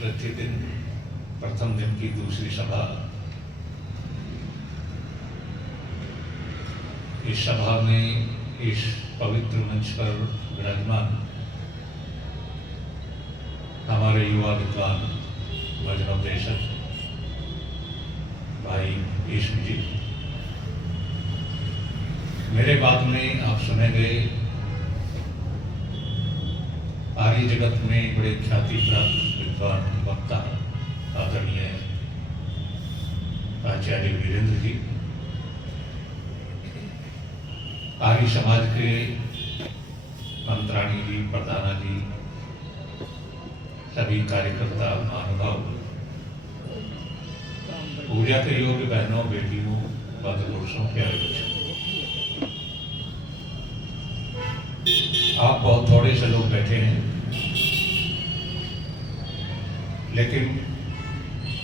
प्रतिदिन प्रथम दिन की दूसरी सभा, इस सभा में इस पवित्र मंच पर विराजमान हमारे युवा विद्वान वचनोपदेशक भाई ईश्वर जी, मेरे बाद में आप सुने गए आर्य जगत में बड़े ख्याति प्राप्त विद्वान वक्ता आदरणीय आचार्य वीरेंद्र जी, आर्य समाज के मंत्राणी जी, प्रधाना जी, सभी कार्यकर्ता महानुभाव, पूजा के योग्य बहनों बेटियों पदपुरुषों प्यारे बच्चों, आप बहुत थोड़े से लोग बैठे हैं, लेकिन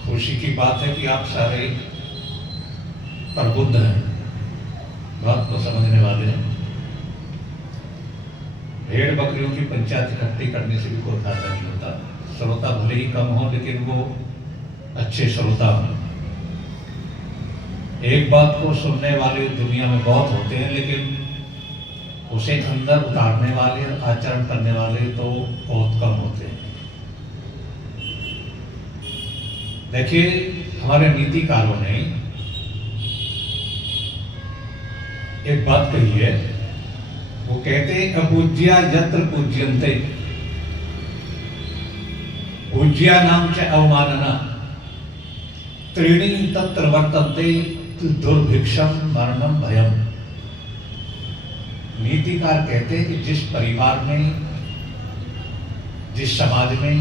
खुशी की बात है कि आप सारे प्रबुद्ध हैं, बात को समझने वाले हैं। भेड़ बकरियों की पंचायत इकट्ठी करने से भी कोई फायदा नहीं होता। श्रोता भले ही कम हो, लेकिन वो अच्छे श्रोता हो। एक बात को सुनने वाले दुनिया में बहुत होते हैं, लेकिन उसे अंदर उतारने वाले, आचरण करने वाले तो बहुत कम होते हैं। देखिए, हमारे नीतिकारों ने एक बात कही है, वो कहते अपूज्या यत्र पूज्यन्ते, पूज्या नाम च अवमानना, त्रीणि तत्र वर्तन्ते दुर्भिक्षम मरणम भयम। नीतिकार कहते हैं कि जिस परिवार में, जिस समाज में,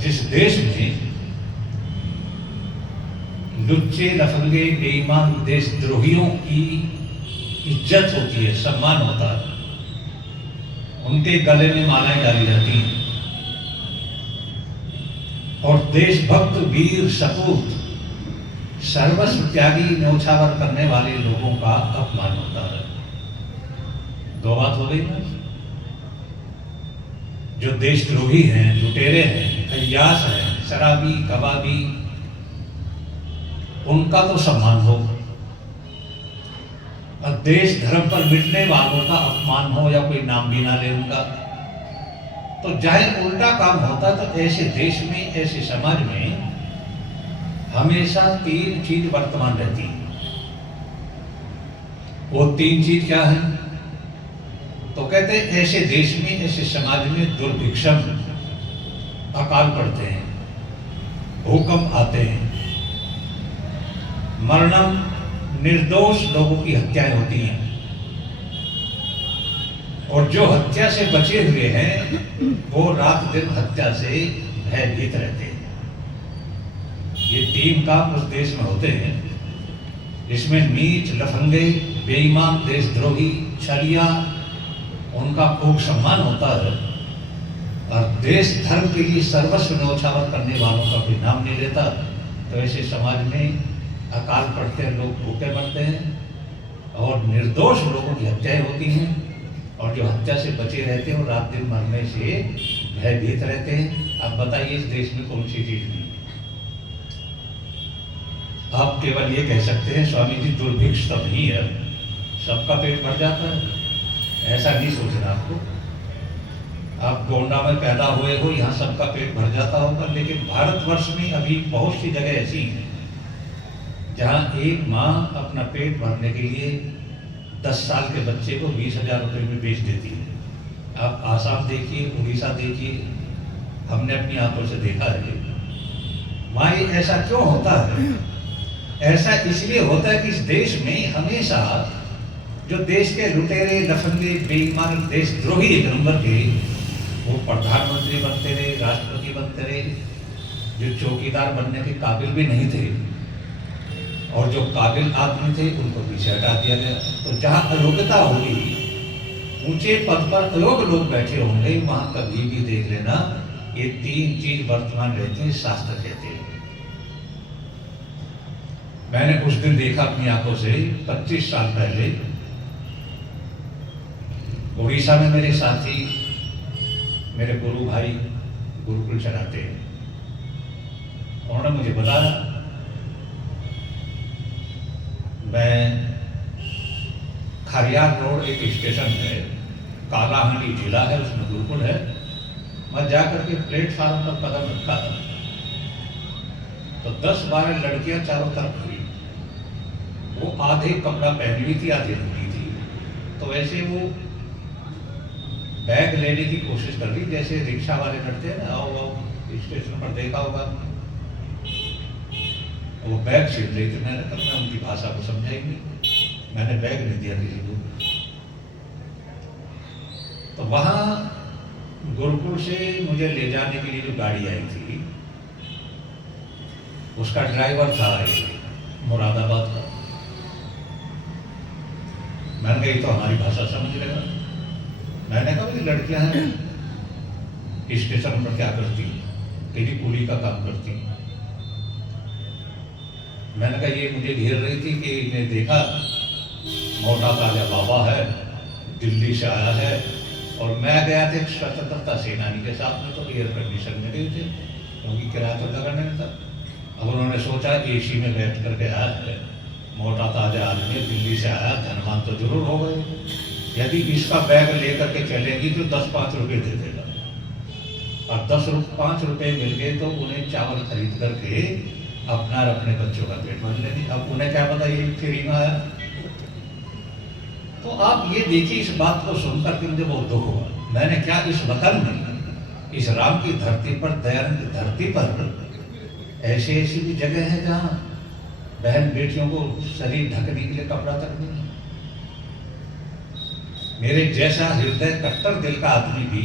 जिस देश में लुच्चे लफंगे बेईमान देशद्रोहियों की इज्जत होती है, सम्मान होता है, उनके गले में मालाएं डाली जाती हैं, और देशभक्त वीर सपूत सर्वस्व त्यागी न्योछावर करने वाले लोगों का अपमान होता है। दो बात हो गई ना। जो देशद्रोही हैं, लुटेरे हैं, अय्यास हैं, शराबी, कबाबी, उनका तो सम्मान हो, और देश धर्म पर मिटने वालों का अपमान हो या कोई नाम भी ना ले उनका, तो चाहे उल्टा काम होता। तो ऐसे देश में, ऐसे समाज में हमेशा तीन चीज वर्तमान रहती है। वो तीन चीज क्या है? तो कहते हैं ऐसे देश में, ऐसे समाज में दुर्भिक्षम, अकाल पड़ते हैं, भूकंप आते हैं, मरणम, निर्दोष लोगों की हत्याएं होती हैं, और जो हत्या से बचे हुए हैं वो रात दिन हत्या से भयभीत रहते हैं। ये तीन काम उस देश में होते हैं। इसमें नीच, लफंगे, बेईमान, देशद्रोही, छलिया, उनका खूब सम्मान होता है, और देश धर्म के लिए सर्वस्व न्योछावर करने वालों का कोई नाम नहीं लेता। तो ऐसे समाज में अकाल पड़ते हैं, लोग भूखे मरते हैं, और निर्दोष लोगों की हत्याएं होती हैं, और जो हत्या से बचे रहते हैं वो रात दिन मरने से भयभीत रहते हैं। अब बताइए इस देश में कौन सी चीज नहीं? आप केवल ये कह सकते हैं स्वामी जी दुर्भिक्ष तब नहीं है, सबका पेट भर जाता है। ऐसा नहीं सोचना आपको। आप गोंडा में पैदा हुए हो, यहाँ सबका पेट भर जाता होगा, लेकिन भारतवर्ष में अभी बहुत सी जगह ऐसी हैं जहाँ एक माँ अपना पेट भरने के लिए 10 साल के बच्चे को 20,000 रुपये में बेच देती है। आप आसाम देखिए, उड़ीसा देखिए, हमने अपनी आंखों से देखा है। वहाँ ये ऐसा क्यों होता है? ऐसा इसलिए होता है कि इस देश में हमेशा जो देश के लुटेरे, लफंगे, बेईमान, देशद्रोही एक नंबर के, वो प्रधानमंत्री बनते रहे, राष्ट्रपति बनते रहे, जो चौकीदार बनने के काबिल भी नहीं थे, और जो काबिल आदमी थे उनको पीछे हटा दिया गया। तो जहाँ अयोग्यता होगी, ऊंचे पद पर अयोग्य लोग बैठे होंगे, वहां कभी भी देख लेना ये तीन चीज वर्तमान रहते हैं, शास्त्र कहते हैं। मैंने उस दिन देखा अपनी आंखों से, 25 साल पहले उड़ीसा में मेरे साथी, मेरे गुरु भाई गुरुकुल चलाते हैं, उन्होंने मुझे बताया। मैं खरियार रोड एक स्टेशन है, कालाहांडी जिला है, उसमें गुरुकुल है। मैं जाकर के प्लेटफार्म पर कदम रखा तो 10-12 लड़कियां चारों तरफ हुई। वो आधे कपड़ा पहनी हुई थी, आधे धुली थी। तो वैसे वो बैग लेने की कोशिश कर रही, जैसे रिक्शा वाले करते हैं ना, आओ स्टेशन पर देखा होगा। वो बैग छीन रही थी। मैंने कहा मैं उनकी भाषा को समझा ही नहीं, मैंने बैग नहीं दिया किसी को। तो वहां गुरुकुल से मुझे ले जाने के लिए जो गाड़ी आई थी, उसका ड्राइवर था मुरादाबाद का। मैंने कहा तो हमारी भाषा समझ लेगा। मैंने कहा कि लड़कियां हैं स्टेशन पर क्या करती, कहीं कुली का काम करती। मैंने कहा ये मुझे घेर रही थी कि इन्हें देखा मोटा ताजा बाबा है, दिल्ली से आया है, और मैं गया था एक स्वतंत्रता सेनानी के साथ में, तो एयर कंडीशन में गए थे क्योंकि किराया तो लगाने में था। अब उन्होंने सोचा एसी में बैठ करके आया है, मोटा ताजा आदमी दिल्ली से आया, धनवान तो जरूर हो गए। यदि इसका बैग लेकर के चलेंगी तो 10-5 रुपये दे देगा, और 10-5 रुपये मिल गए तो उन्हें चावल खरीद करके अपना और अपने बच्चों का पेट भर लेंगे। अब उन्हें क्या पता ये फ्री में आया। तो आप ये देखिए, इस बात को सुनकर के मुझे बहुत दुख हुआ। मैंने क्या इस वतन में, इस राम की धरती पर, दयानंद की धरती पर ऐसी ऐसी भी जगह है जहां बहन बेटियों को शरीर ढकने के लिए कपड़ा तक नहीं। मेरे जैसा हृदय कट्टर दिल का आदमी भी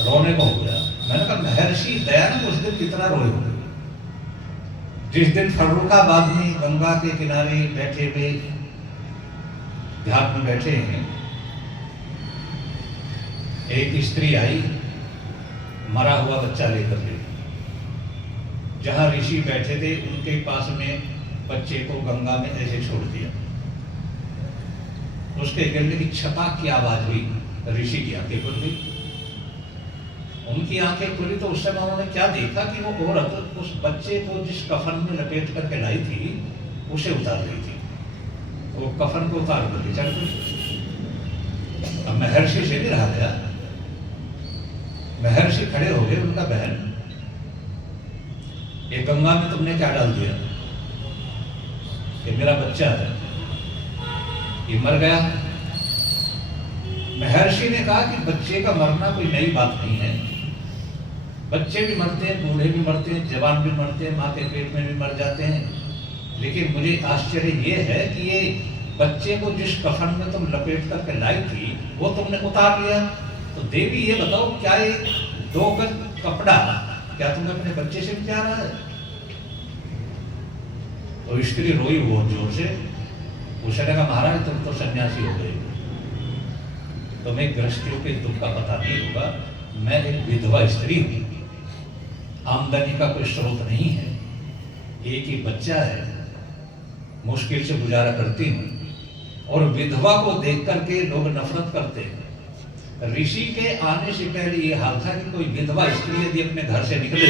रोने को हो गया। मैंने कहा महर्षि दयानंद उस दिन कितना रोए होंगे, जिस दिन फर्रुखाबाद में गंगा के किनारे बैठे हुए ध्यान में बैठे हैं। एक स्त्री आई मरा हुआ बच्चा लेकर के, जहां ऋषि बैठे थे उनके पास में बच्चे को गंगा में ऐसे छोड़ दिया। उसके गिरने की छपाक की आवाज हुई, ऋषि की आंखें खुल गई। उनकी आंखें खुली तो उस समय उन्होंने क्या देखा कि वो औरत उस बच्चे को जिस कफन में लपेट करके लाई थी उसे उतार रही थी। वो कफन को उतार करके चल गई। अब महर्षि से भी रहा गया। महर्षि खड़े हो गए। उनका बहन, ये गंगा में तुमने क्या डाल दिया? ये मेरा बच्चा है, ये मर गया। महर्षि ने कहा कि बच्चे का मरना कोई नई बात नहीं है। बच्चे भी मरते हैं, बूढ़े भी मरते हैं, जवान भी मरते हैं, माँ के पेट में भी मर जाते हैं। लेकिन मुझे आश्चर्य ये है कि ये बच्चे को जिस कफन में तुम लपेट करके लाई थी वो तुमने उतार लिया। तो देवी ये बताओ, क्या ये 2 गज कपड़ा क्या तुम्हें अपने बच्चे से भी प्यारा है? तो स्त्री रोई बहुत जोर से। उसने कहा महाराज तुम तो सन्यासी हो गए, तुम्हें गृहस्थियों के दुख का पता नहीं होगा। मैं एक विधवा स्त्री हूं, आमदनी का कोई स्रोत नहीं है, एक ही बच्चा है, मुश्किल से गुजारा करती हूँ। और विधवा को देख करके लोग नफरत करते हैं। ऋषि के आने से पहले ये हाल था कि कोई विधवा स्त्री यदि अपने घर से निकले,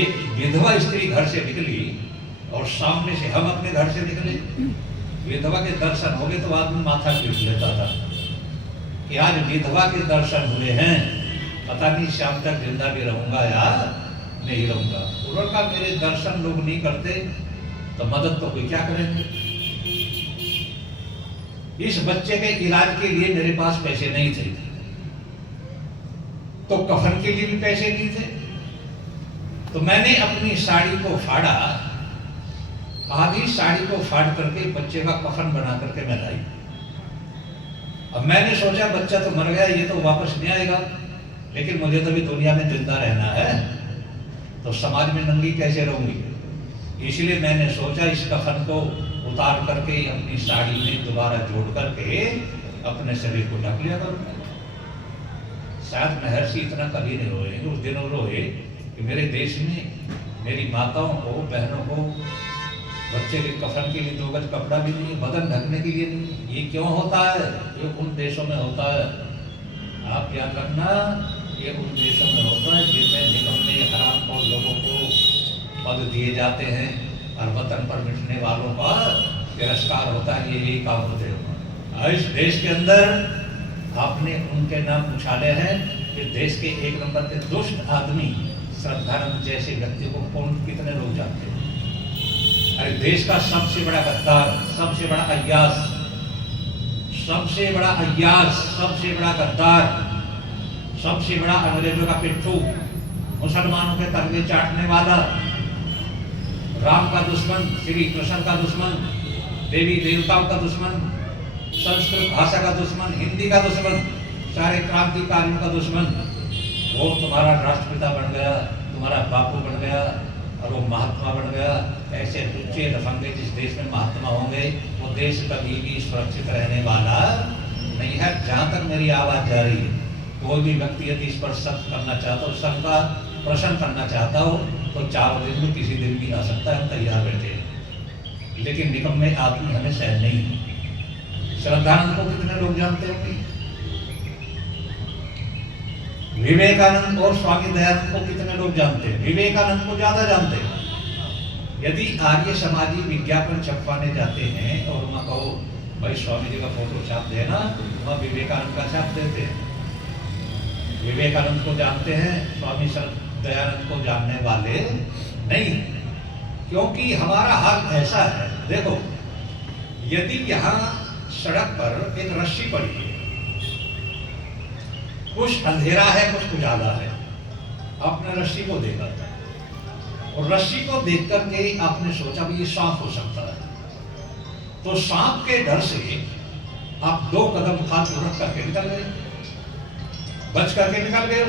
एक विधवा स्त्री घर से निकली और सामने से हम अपने घर से निकले, विधवा के दर्शन हो गए तो आदमी माथा पीट लेता था कि आज विधवा के दर्शन हुए हैं, पता नहीं शाम तक जिंदा भी रहूंगा या नहीं रहूंगा। उन्होंने कहा मेरे दर्शन लोग नहीं करते तो मदद तो कोई क्या करेंगे। इस बच्चे के इलाज के लिए मेरे पास पैसे नहीं थे, तो कफन के लिए भी पैसे नहीं थे। तो मैंने अपनी साड़ी को फाड़ा, आधी साड़ी को फाड़ करके बच्चे का कफन बना करके मैं लाई। अब मैंने सोचा बच्चा तो मर गया, ये तो वापस नहीं आएगा, लेकिन मुझे तो भी दुनिया में जिंदा रहना है, तो समाज में नंगी कैसे रहूंगी। इसलिए मैंने सोचा इस कफन को उतार करके अपनी साड़ी में दोबारा जोड़ करके अपने शरीर को ढक लिया करूंगा। शायद महर्षि इतना कभी नहीं रोए, उस दिन रोए कि मेरे देश में मेरी माताओं को, बहनों को बच्चे के कफन के लिए 2 गज कपड़ा भी नहीं, बदन ढकने के लिए नहीं। ये क्यों होता है? ये उन देशों में होता है, आप याद रखना, ये उन देशों में होता है जिनमें निकम्मे पद दिए जाते हैं और वतन पर मिटने वालों का तिरस्कार होता है। ये यही काम होते हो। इस देश के अंदर आपने उनके नाम उछाले हैं कि देश के एक नंबर के दुष्ट आदमी श्रद्धानंद जैसे व्यक्ति को कौन कितने लोग जानते हैं? अरे देश का सबसे बड़ा गद्दार, सबसे बड़ा अय्यास, सबसे बड़ा अय्यास, सबसे बड़ा गद्दार, सबसे बड़ा अंग्रेजों का पिट्ठू, मुसलमानों के तलवे चाटने वाला, राम का दुश्मन, श्री कृष्ण का दुश्मन, देवी देवताओं का दुश्मन, संस्कृत भाषा का दुश्मन, हिंदी का दुश्मन, सारे क्रांतिकारियों का दुश्मन, वो तुम्हारा राष्ट्रपिता बन गया, तुम्हारा बापू बन गया और वो महात्मा बन गया। ऐसे लुच्चे लफंगे जिस देश में महात्मा होंगे वो देश कभी भी सुरक्षित रहने वाला नहीं है। जहाँ तक मेरी आवाज़ जा रही है, कोई भी व्यक्ति यदि इस पर शक करना चाहता हो, सबका प्रश्न करना चाहता हो तो 4 दिन में किसी दिन भी आ सकता है, हम तैयार बैठे हैं। लेकिन निकम्मे आदमी हमें सहन नहीं है। श्रद्धानंद को कितने लोग जानते होंगे? विवेकानंद और स्वामी दयानंद को कितने लोग जानते हैं? विवेकानंद को ज्यादा जानते हैं। यदि आर्य समाजी विज्ञापन छपवाने जाते हैं और वहां कहो भाई स्वामी जी का फोटो छाप देना, वहां विवेकानंद का छाप देते हैं। विवेकानंद को जानते हैं, स्वामी दयानंद को जानने वाले नहीं, क्योंकि हमारा हाल ऐसा है। देखो, यदि यहाँ सड़क पर एक रस्सी पड़ी है, कुछ अंधेरा है कुछ उजाला है, आपने रस्सी को देखा और रस्सी को देख करके आपने सोचा भी ये सांप हो सकता है, तो सांप के डर से आप 2 कदम हाथ रख करके निकल गए, बच करके निकल गए,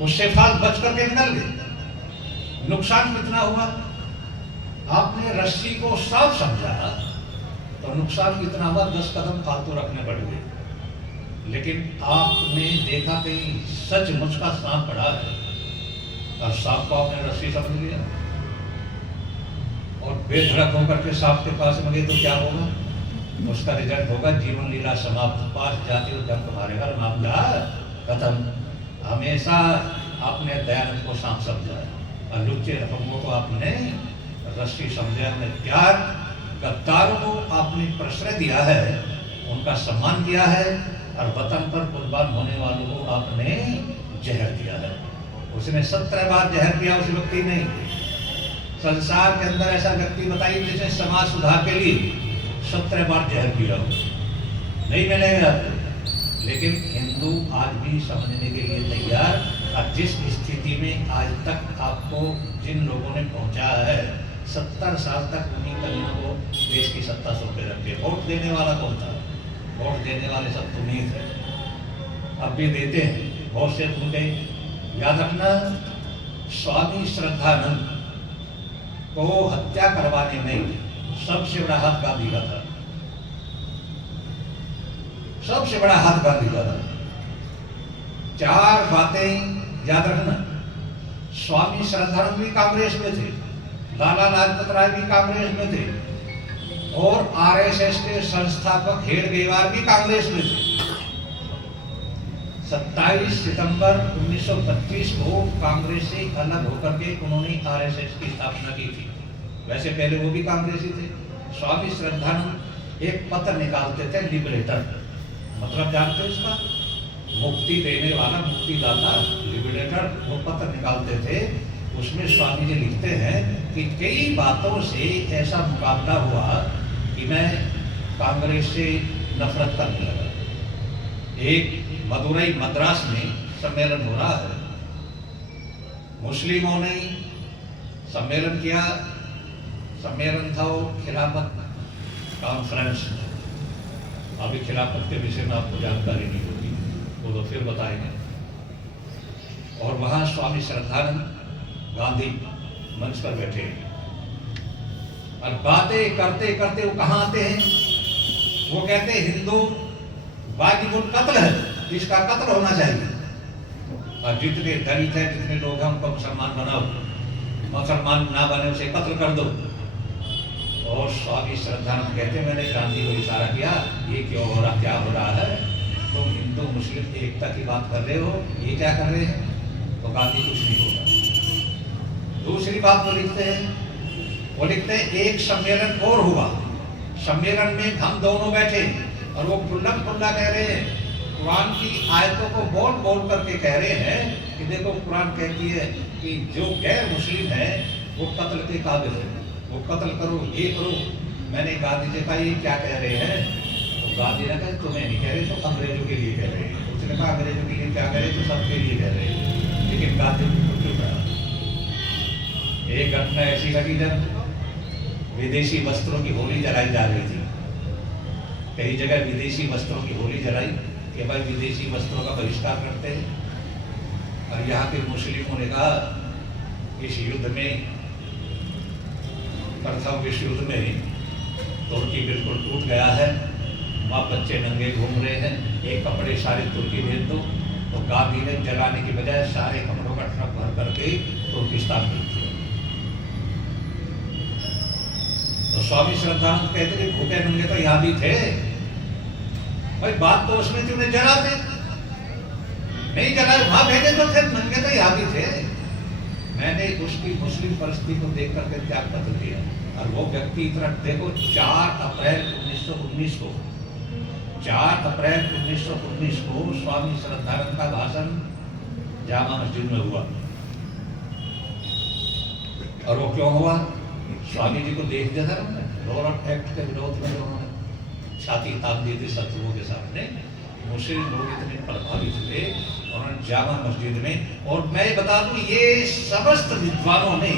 उससे फाल बच करके निकल गए। नुकसान कितना हुआ? आपने रस्सी को सांप समझा तो नुकसान कितना हुआ? 10 कदम फालतू रखने पड़ गए। लेकिन आपने देखा कि सचमुच का सांप पड़ा है और सांप को आपने रस्सी समझ लिया और बेधड़क होकर के सांप के पास में गए तो क्या होगा? उसका रिजल्ट होगा जीवन लीला समाप्त, पास जाते हो डंक मारेगा, मामला खत्म। हमेशा आपने दयानंद को सांप समझा और लुच्चे रकमों को आपने रस्सी समझा। आपने प्यार गद्दारों को आपने प्रश्रय दिया है, उनका सम्मान किया है और वतन पर कुर्बान होने वालों को आपने जहर दिया है। उसने 17 बार जहर दिया उस व्यक्ति ने। संसार के अंदर ऐसा व्यक्ति बताइए जिसने समाज सुधार के लिए 17 बार जहर पिया हो, नहीं मिलेगा। लेकिन हिंदू आज भी समझने के लिए तैयार, और जिस स्थिति में आज तक आपको जिन लोगों ने पहुंचाया है, 70 साल तक उन्हीं कलियों को देश की सत्ता सौंपे रखे। वोट देने वाला कौन था? वोट देने वाले सब तुम्हीं थे, अब भी देते हैं, बहुत से मुद्दे याद रखना। स्वामी श्रद्धानंद को हत्या करवाने में सबसे बड़ा हाथ गांधी का था, सबसे बड़ा हाथ गांधी का था। 4 बातें याद रखना। स्वामी श्रद्धानंद भी कांग्रेस में थे, लाला लाजपत राय भी कांग्रेस में थे और आरएसएस के संस्थापक हेडगेवार भी कांग्रेस में थे। 27 सितंबर 1925 को कांग्रेस से अलग होकर के उन्होंने आरएसएस की स्थापना की थी। वैसे पहले वो भी कांग्रेसी थे। स्वामी श्रद्धानंद एक पत्र निकालते थे, लिबरेटर, मतलब जानते हो इसका? मुक्ति देने वाला, मुक्तिदाता, लिबरेटर। वो पत्र निकालते थे, उसमें स्वामी जी लिखते हैं कि कई बातों से ऐसा मुकाबला हुआ कि मैं कांग्रेस से नफरत करने लगा। एक मदुरई मद्रास में सम्मेलन हो रहा है, मुस्लिमों ने सम्मेलन किया। सम्मेलन था वो खिलाफत कॉन्फ्रेंस। अभी खिलाफत के विषय में आपको जानकारी नहीं होगी, वो तो फिर बताएंगे। और वहाँ स्वामी श्रद्धानंद गांधी मंच पर बैठे और बातें करते करते वो कहाँ आते हैं? वो कहते हैं हिंदू वाजिबुल कत्ल है, इसका कत्ल होना चाहिए और जितने दलित है, जितने लोग हैं उनको मुसलमान बनाओ, मुसलमान ना बने उसे कत्ल कर दो। और स्वामी श्रद्धानंद कहते हैं मैंने गांधी को इशारा किया, ये क्यों हो रहा, क्या हो रहा है? तुम हिंदू मुस्लिम एकता की बात कर रहे हो, ये क्या कर रहे हैं? तो गांधी कुछ नहीं होगा। दूसरी बात वो लिखते हैं एक सम्मेलन और हुआ, सम्मेलन में हम दोनों बैठे और वो खुल्लम खुल्ला कह रहे हैं, कुरान की आयतों को बोल बोल करके कह रहे हैं कि देखो कुरान कहती है कि जो गैर मुस्लिम है वो कत्ल के काबिल है, वो कत्ल करो, ये करो। मैंने गांधी जी कहा ये क्या कह रहे हैं? तो गांधी ने कहा तुम्हें नहीं कह रहे, तो अंग्रेजों के लिए कह रहे हैं। उसने कहा अंग्रेजों के लिए क्या कह रहे, तो सबके लिए कह रहे हैं। लेकिन गांधी जी को चुप रहा। एक घटना ऐसी घटी जब विदेशी वस्त्रों की होली जलाई जा रही थी, कई जगह विदेशी वस्त्रों की होली जलाई कि भाई विदेशी वस्त्रों का बहिष्कार करते हैं। और यहाँ के मुस्लिमों ने कहा इस युद्ध में, प्रथम विश्व युद्ध में तुर्की बिल्कुल टूट गया है, वहाँ बच्चे नंगे घूम रहे हैं, एक कपड़े सारे तुर्की भेज दो। तो गांधी ने जलाने की बजाय सारे कपड़ों का ट्रक भर करके तुर्किस्तान भेज दिया। तो स्वामी श्रद्धानंद कहते थे भूखे नंगे तो यहाँ भी थे भाई, बात तो उसमें थी उन्हें जलाते, नहीं जलाए वहां भेजे तो फिर नंगे तो यहाँ भी थे। मैंने उसकी मुस्लिम परिस्थिति को देख करके त्याग पत्र दिया। और वो व्यक्ति इतना देखो 4 अप्रैल 1919 को 4 अप्रैल 1919 को स्वामी श्रद्धानंद का भाषण जामा मस्जिद में हुआ। और वो क्यों हुआ? स्वामी जी को देख दिया था उन्होंने, रॉबर्ट एक्ट के विरोध में उन्होंने छाती तान दी थी शत्रुओं के सामने। मुस्लिम लोग इतने प्रभावित हुए उन्होंने जामा मस्जिद में। और मैं बता दूं ये समस्त विद्वानों ने